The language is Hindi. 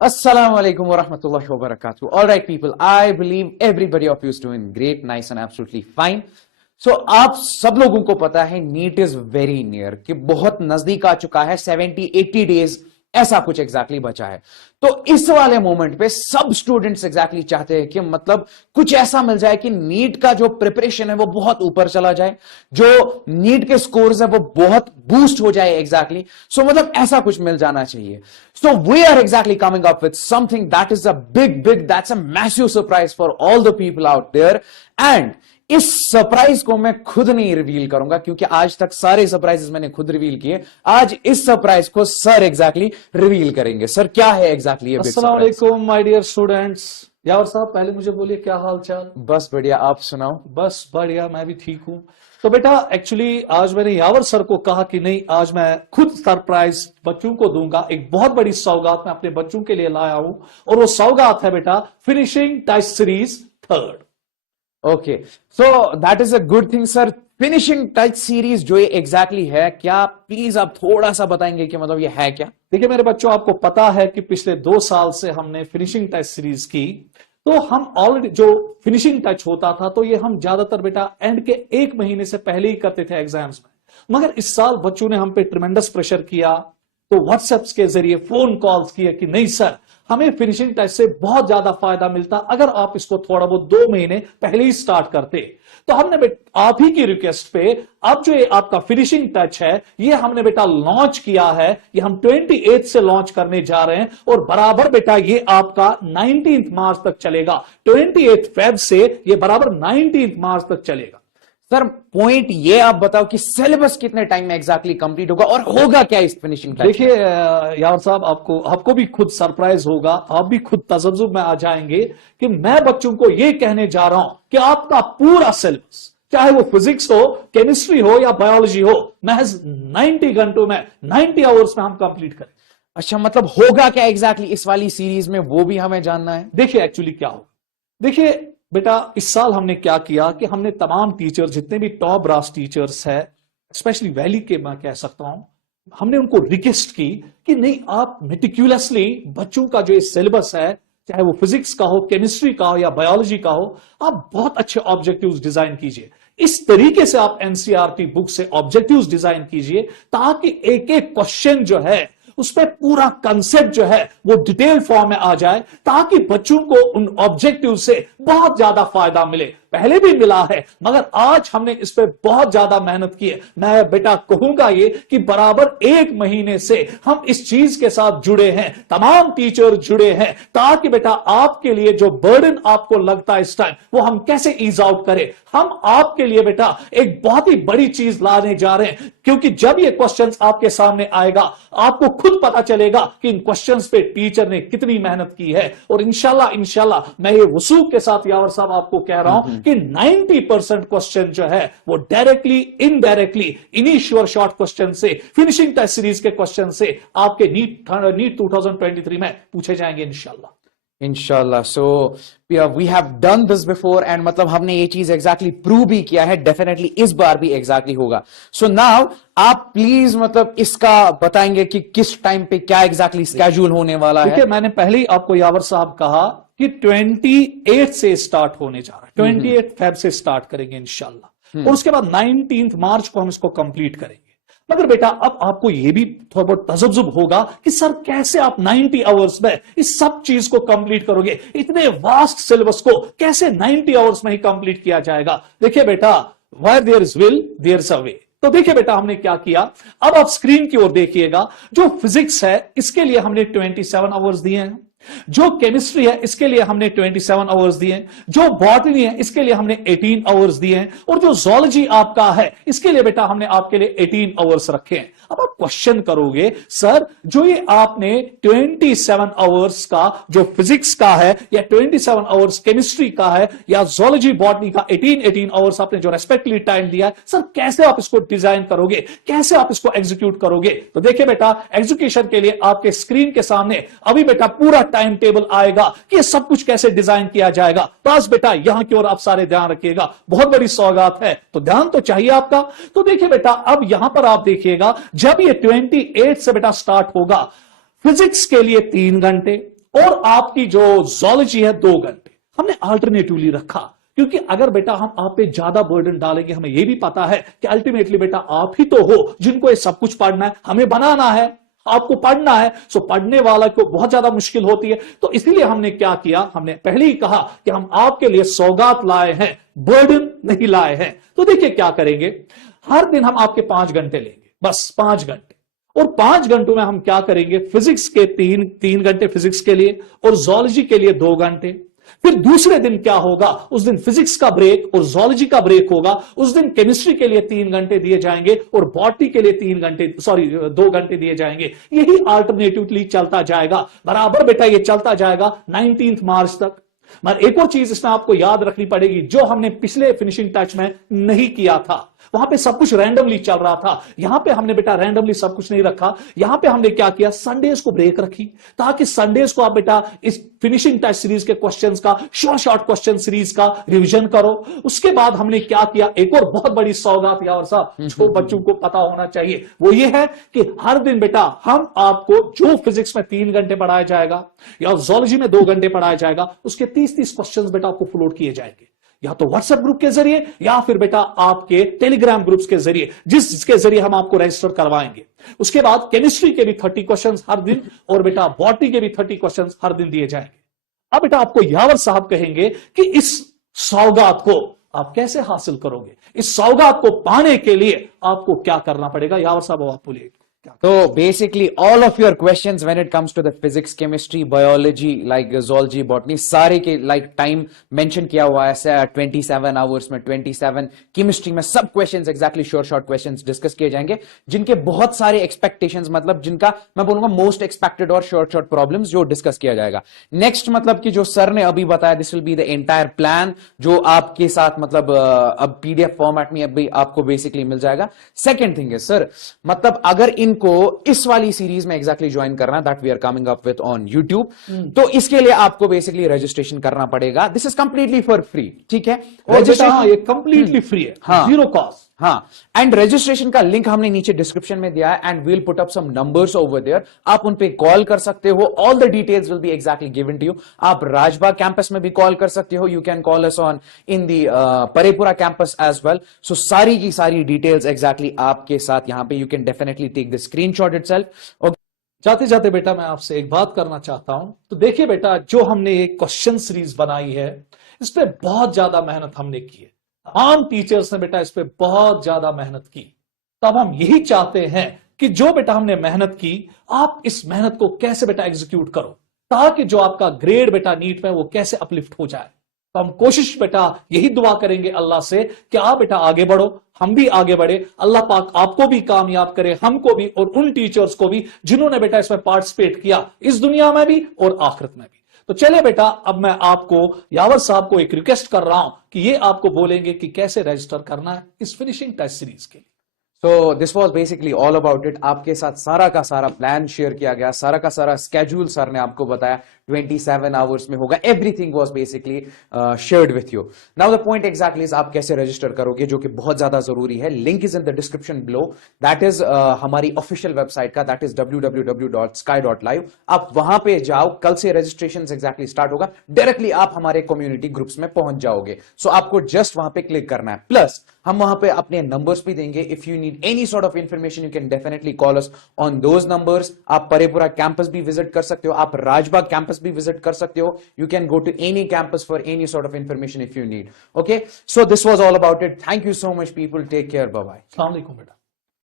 Assalamu alaikum wa rahmatullahi wa barakatuh. All right, people. I believe everybody of you is doing great, nice, and absolutely fine. So, आप सब लोगों को पता है नीट इज वेरी नियर कि बहुत नजदीक आ चुका है 70-80 डेज ऐसा कुछ एग्जैक्टली बचा है। तो इस वाले मोमेंट पे सब स्टूडेंट्स एग्जैक्टली चाहते हैं कि मतलब कुछ ऐसा मिल जाए कि नीट का जो प्रिपरेशन है वो बहुत ऊपर चला जाए, जो नीट के स्कोर्स है वो बहुत बूस्ट हो जाए एग्जैक्टली। सो मतलब ऐसा कुछ मिल जाना चाहिए। So we are exactly coming up with something that is a big that's a massive surprise for all the people out there. And इस सरप्राइज को मैं खुद नहीं रिवील करूंगा क्योंकि आज तक सारे सरप्राइजेस मैंने खुद रिवील किए। आज इस सरप्राइज को सर एग्जैक्टली रिवील करेंगे। सर क्या है एग्जैक्टली ये? अस्सलाम वालेकुम माय डियर स्टूडेंट्स। यावर साहब, पहले मुझे बोलिए क्या हाल चाल? बस बढ़िया, आप सुनाओ। बस बढ़िया, मैं भी ठीक हूं। तो बेटा एक्चुअली आज मैंने यावर सर को कहा कि नहीं, आज मैं खुद सरप्राइज बच्चों को दूंगा। एक बहुत बड़ी सौगात मैं अपने बच्चों के लिए लाया हूं और वो सौगात है बेटा finishing test series 3rd। Okay, so that is a good thing sir. Finishing touch series जो ये एग्जैक्टली है, क्या प्लीज आप थोड़ा सा बताएंगे कि मतलब ये है क्या? देखिए मेरे बच्चों, आपको पता है कि पिछले 2 साल से हमने फिनिशिंग टच सीरीज की। तो हम ऑलरेडी जो फिनिशिंग टच होता था तो ये हम ज्यादातर बेटा एंड के 1 महीने से पहले ही करते थे एग्जाम्स में। मगर इस साल बच्चों ने हम पे ट्रिमेंडस प्रेशर किया, तो व्हाट्सएप्स के जरिए फोन कॉल्स किए कि नहीं सर, हमें फिनिशिंग टच से बहुत ज्यादा फायदा मिलता अगर आप इसको थोड़ा बहुत 2 महीने पहले ही स्टार्ट करते। तो हमने आप ही की रिक्वेस्ट पे अब जो ये आपका फिनिशिंग टच है ये हमने बेटा लॉन्च किया है। ये हम 28 से लॉन्च करने जा रहे हैं और बराबर बेटा ये आपका 19 मार्च तक चलेगा। 28 फेब से ये बराबर 19 मार्च तक चलेगा। सर पॉइंट ये आप बताओ कि सिलेबस कितने टाइम में एग्जैक्टली कंप्लीट होगा और होगा क्या इस फिनिशिंग टच? देखिए यार साहब, आपको भी खुद सरप्राइज होगा, आप भी खुद तजब्जुब में आ जाएंगे कि मैं बच्चों को ये कहने जा रहा हूं कि आपका पूरा सिलेबस, चाहे वो फिजिक्स हो, केमिस्ट्री हो या बायोलॉजी हो, महज 90 घंटों में, 90 आवर्स में हम कंप्लीट करें। अच्छा, मतलब होगा क्या एग्जैक्टली इस वाली सीरीज में, वो भी हमें जानना है। देखिए एक्चुअली क्या होगा, देखिए बेटा इस साल हमने क्या किया कि हमने तमाम टीचर, जितने भी टॉप ब्रास टीचर्स है, स्पेशली वैली के मैं कह सकता हूं, हमने उनको रिक्वेस्ट की कि नहीं, आप मेटिक्यूलसली बच्चों का जो सिलेबस है, चाहे वो फिजिक्स का हो, केमिस्ट्री का हो या बायोलॉजी का हो, आप बहुत अच्छे ऑब्जेक्टिव्स डिजाइन कीजिए। इस तरीके से आप एनसीईआरटी बुक से ऑब्जेक्टिव्स डिजाइन कीजिए ताकि एक एक क्वेश्चन जो है उसमें पूरा कंसेप्ट जो है वो डिटेल फॉर्म में आ जाए, ताकि बच्चों को उन ऑब्जेक्टिव से बहुत ज्यादा फायदा मिले। पहले भी मिला है मगर आज हमने इस पे बहुत ज्यादा मेहनत की है। मैं बेटा कहूंगा ये कि बराबर 1 महीने से हम इस चीज के साथ जुड़े हैं, तमाम टीचर जुड़े हैं, ताकि बेटा आपके लिए जो बर्डन आपको लगता है इस टाइम, वो हम कैसे ईज आउट करें। हम आपके लिए बेटा एक बहुत ही बड़ी चीज लाने जा रहे हैं, क्योंकि जब ये क्वेश्चंस आपके सामने आएगा आपको खुद पता चलेगा कि इन क्वेश्चंस पे टीचर ने कितनी मेहनत की है। और इंशाल्लाह मैं ये वसूख के साथ यावर साहब आपको कह रहा हूं कि 90% क्वेश्चन जो है वो डायरेक्टली इनडायरेक्टली इन्हीं श्योर शॉर्ट क्वेश्चन से, फिनिशिंग टेस्ट सीरीज के क्वेश्चन से आपके नीट 2023 में पूछे जाएंगे इंशाल्लाह। So we have done this before and मतलब हमने ये चीज एग्जैक्टली प्रूव भी किया है, डेफिनेटली इस बार भी एग्जैक्टली होगा। सो नाउ आप प्लीज मतलब इसका बताएंगे कि किस टाइम पे क्या एग्जैक्टली स्केड्यूल होने वाला है। मैंने पहले ही आपको यावर साहब कहा कि 28 से स्टार्ट होने जा रहा है, 28 फेब से स्टार्ट करेंगे इंशाल्लाह, और उसके बाद 19 मार्च को हम इसको कंप्लीट करेंगे। मगर बेटा अब आपको यह भी थोड़ा बहुत तजब्जुब होगा कि सर कैसे आप 90 आवर्स में इस सब चीज को कंप्लीट करोगे, इतने वास्ट सिलेबस को कैसे 90 आवर्स में ही कंप्लीट किया जाएगा। देखिए बेटा, where there is will there is a way. तो देखिए बेटा हमने क्या किया, अब आप स्क्रीन की ओर देखिएगा। जो फिजिक्स है इसके लिए हमने 27 आवर्स दिए हैं, जो केमिस्ट्री है इसके लिए हमने 27 आवर्स दिए, जो बॉटनी है इसके लिए हमने 18 आवर्स दिए हैं, और जो जोलॉजी आपका है इसके लिए बेटा हमने आपके लिए 18 आवर्स रखे हैं। अब आप क्वेश्चन करोगे सर जो ये आपने 27 आवर्स का जो फिजिक्स का है या 27 आवर्स केमिस्ट्री का है या जोलॉजी बॉटनी का 18 आवर्स आपने जो रेस्पेक्टिवली टाइम दिया है, सर कैसे आप इसको डिजाइन करोगे, कैसे आप इसको एग्जीक्यूट करोगे। तो देखिए बेटा एग्जीक्यूशन के लिए आपके स्क्रीन के सामने अभी बेटा पूरा टाइम टेबल आएगा कि ये सब कुछ कैसे डिजाइन किया जाएगा। बस बेटा यहां की ओर आप सारे ध्यान रखिएगा, बहुत बड़ी सौगात है तो ध्यान तो चाहिए आपका। तो देखिए बेटा अब यहां पर आप देखिएगा जब ये 28 से बेटा स्टार्ट होगा, फिजिक्स के लिए 3 घंटे और आपकी जो जोलॉजी है 2 घंटे। हमने अल्टरनेटिवली रखा, क्योंकि अगर बेटा हम आप पे ज्यादा बर्डन डालेंगे, हमें यह भी पता है कि अल्टीमेटली बेटा आप ही तो हो जिनको ये सब कुछ पढ़ना है, हमें बनाना है, आपको पढ़ना है। सो पढ़ने वाला को बहुत ज्यादा मुश्किल होती है। तो इसीलिए हमने क्या किया, हमने पहले ही कहा कि हम आपके लिए सौगात लाए हैं, बर्डन नहीं लाए हैं। तो देखिए क्या करेंगे, हर दिन हम आपके 5 घंटे लेंगे, बस 5 घंटे। और 5 घंटों में हम क्या करेंगे, फिजिक्स के 3 घंटे फिजिक्स के लिए और जोलॉजी के लिए 2 घंटे। फिर दूसरे दिन क्या होगा, उस दिन फिजिक्स का ब्रेक और जोलॉजी का ब्रेक होगा। उस दिन केमिस्ट्री के लिए 3 घंटे दिए जाएंगे और बॉटनी के लिए 2 घंटे दिए जाएंगे। यही अल्टरनेटिवली चलता जाएगा, बराबर बेटा ये चलता जाएगा 19 मार्च तक। मगर एक और चीज इसमें आपको याद रखनी पड़ेगी, जो हमने पिछले फिनिशिंग टच में नहीं किया था। वहां पे सब कुछ रैंडमली चल रहा था, यहां पे हमने बेटा रैंडमली सब कुछ नहीं रखा। यहां पे हमने क्या किया, संडेज को ब्रेक रखी, ताकि संडेज को आप बेटा इस फिनिशिंग टच सीरीज के क्वेश्चंस का, शॉर्ट क्वेश्चन सीरीज का रिवीजन करो। उसके बाद हमने क्या किया, एक और बहुत बड़ी सौगात यार साहब जो बच्चों को पता होना चाहिए, वो ये है कि हर दिन बेटा हम आपको जो फिजिक्स में 3 घंटे पढ़ाया जाएगा या जोलॉजी में 2 घंटे पढ़ाया जाएगा, उसके 30-30 क्वेश्चन बेटा आपको फॉरवर्ड किए जाएंगे, या तो व्हाट्सएप ग्रुप के जरिए या फिर बेटा आपके टेलीग्राम ग्रुप्स के जरिए, जिसके जरिए हम आपको रजिस्टर करवाएंगे। उसके बाद केमिस्ट्री के भी 30 क्वेश्चंस हर दिन और बेटा बॉटनी के भी 30 क्वेश्चंस हर दिन दिए जाएंगे। अब बेटा आपको यावर साहब कहेंगे कि इस सौगात को आप कैसे हासिल करोगे, इस सौगात को पाने के लिए आपको क्या करना पड़ेगा। यावर साहब आप बोलिए। So basically all of your questions when it comes to the physics, chemistry, biology, like zoology, botany, सारे के like time mention किया हुआ है 27 hours में 27 chemistry में सब questions exactly short questions discuss किए जाएंगे, जिनके बहुत सारे expectations, मतलब जिनका मैं बोलूंगा most expected और short problems जो discuss किया जाएगा। Next मतलब कि जो सर ने अभी बताया, this will be the entire plan जो आपके साथ मतलब अब PDF फॉर्मेट में अभी आपको बेसिकली मिल जाएगा। Second thing है सर, मतलब अगर इनको इस वाली सीरीज में एग्जैक्टली ज्वाइन करना, that we are coming up with on YouTube, तो इसके लिए आपको बेसिकली रजिस्ट्रेशन करना पड़ेगा। This is completely for free, ठीक है, रजिस्ट्रेशन ये कंप्लीटली फ्री है, जीरो कॉस्ट। हाँ, एंड रजिस्ट्रेशन का लिंक हमने नीचे डिस्क्रिप्शन में दिया है, and we'll put up some numbers over there, आप उन पे कॉल कर सकते हो। All the details will be exactly given to you. आप राजबाग कैंपस में भी कॉल कर सकते हो, you can call us on in the Parepura campus as well. So सारी की सारी डिटेल्स एग्जैक्टली आपके साथ यहां पे, you can definitely take the screenshot itself. जाते जाते बेटा मैं आपसे एक बात करना चाहता हूं। तो देखिए बेटा, जो हमने एक क्वेश्चन सीरीज बनाई है, इस पे बहुत ज्यादा मेहनत हमने की है, तमाम टीचर्स ने बेटा इस पे बहुत ज्यादा मेहनत की। तब हम यही चाहते हैं कि जो बेटा हमने मेहनत की, आप इस मेहनत को कैसे बेटा एग्जीक्यूट करो, ताकि जो आपका ग्रेड बेटा नीट में वो कैसे अपलिफ्ट हो जाए। तो हम कोशिश बेटा यही दुआ करेंगे अल्लाह से कि आप बेटा आगे बढ़ो, हम भी आगे बढ़े, अल्लाह पाक आपको भी कामयाब करे, हमको भी और उन टीचर्स को भी जिन्होंने बेटा इसमें पार्टिसिपेट किया, इस दुनिया में भी और आखिरत में भी। तो चले बेटा, अब मैं आपको यावर साहब को एक रिक्वेस्ट कर रहा हूं कि ये आपको बोलेंगे कि कैसे रजिस्टर करना है इस फिनिशिंग टेस्ट सीरीज के लिए। So this was basically all about it। आपके साथ सारा का सारा प्लान शेयर किया गया, सारा का सारा स्केड्यूल सर ने आपको बताया, 27 आवर्स में होगा, everything was basically shared with you. Now the point exactly is आप कैसे रजिस्टर करोगे, जो कि बहुत ज्यादा जरूरी है। Link is in the description below, that is हमारी ऑफिशियल वेबसाइट का, दैट इज www.sky.live। आप वहां पे जाओ, कल से रजिस्ट्रेशन एग्जैक्टली स्टार्ट होगा, डायरेक्टली आप हमारे कम्युनिटी ग्रुप्स में पहुंच जाओगे। सो आपको जस्ट वहां पे क्लिक करना है, प्लस हम वहां पे अपने नंबर्स भी देंगे। If you need any sort of information you can definitely call us on those numbers. आप परेपुरा कैंपस भी विजिट कर सकते हो, आप राजबाग कैंपस भी विजिट कर सकते हो। You can go to any campus for any sort of information if you need. Okay, so this was all about it. Thank you so much people, take care, bye bye. अस्सलाम वालेकुम बेटा।